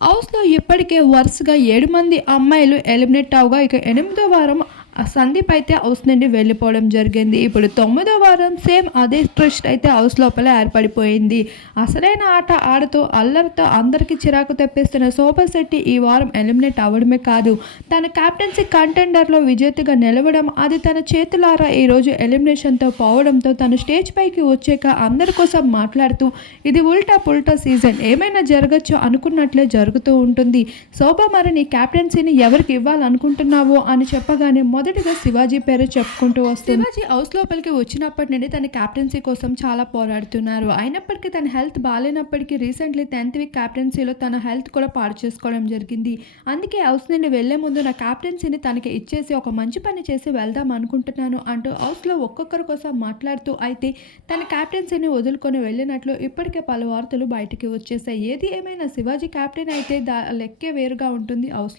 హౌస్లో ఇప్పటికే వరుసగా ఏడు మంది అమ్మాయిలు ఎలిమినేట్ అవగా ఇక ఎనిమిదో వారం సందీప్ అయితే హౌస్ నుండి వెళ్ళిపోవడం జరిగింది. ఇప్పుడు తొమ్మిదో వారం సేమ్ అదే ట్రస్ట్ అయితే హౌస్ లోపల ఏర్పడిపోయింది. అసలైన ఆట ఆడుతూ అల్లరితో అందరికీ చిరాకు తెప్పిస్తున్న సూపర్ శెట్టి ఈ వారం ఎలిమినేట్ అవ్వడమే కాదు తన క్యాప్టెన్సీ కంటెండర్లో విజేతగా నిలవడం అది తన చేతులారా ఈరోజు ఎలిమినేషన్తో పోవడంతో తను స్టేజ్ పైకి వచ్చాక అందరి కోసం మాట్లాడుతూ ఇది ఉల్టా పుల్టా సీజన్ ఏమైనా జరగచ్చు అనుకున్నట్లే జరుగుతూ ఉంటుంది. శోభ మరి నీ క్యాప్టెన్సీని ఎవరికి ఇవ్వాలనుకుంటున్నావో అని చెప్పగానే మొదటగా శివాజీ పేరు చెప్పుకుంటూ వస్తుంది శివాజీ హౌస్ లోపలికి వచ్చినప్పటి నుండి తన క్యాప్టెన్సీ కోసం చాలా పోరాడుతున్నారు. అయినప్పటికీ తన హెల్త్ బాగాలేనప్పటికీ రీసెంట్లీ టెన్త్ వీక్ క్యాప్టెన్సీలో తన హెల్త్ కూడా పాడు చేసుకోవడం జరిగింది. అందుకే హౌస్ నుండి వెళ్ళే ముందు నా క్యాప్టెన్సీని తనకి ఇచ్చేసి ఒక మంచి పని చేసి వెళ్దాం అనుకుంటున్నాను అంటూ హౌస్లో ఒక్కొక్కరి కోసం మాట్లాడుతూ అయితే తన క్యాప్టెన్సీని వదులుకొని వెళ్ళినట్లు ఇప్పటికే పలు వార్తలు బయటికి వచ్చేసాయి ఏది ఏమైనా శివాజీ క్యాప్టెన్ అయితే దా లెక్కే వేరుగా ఉంటుంది హౌస్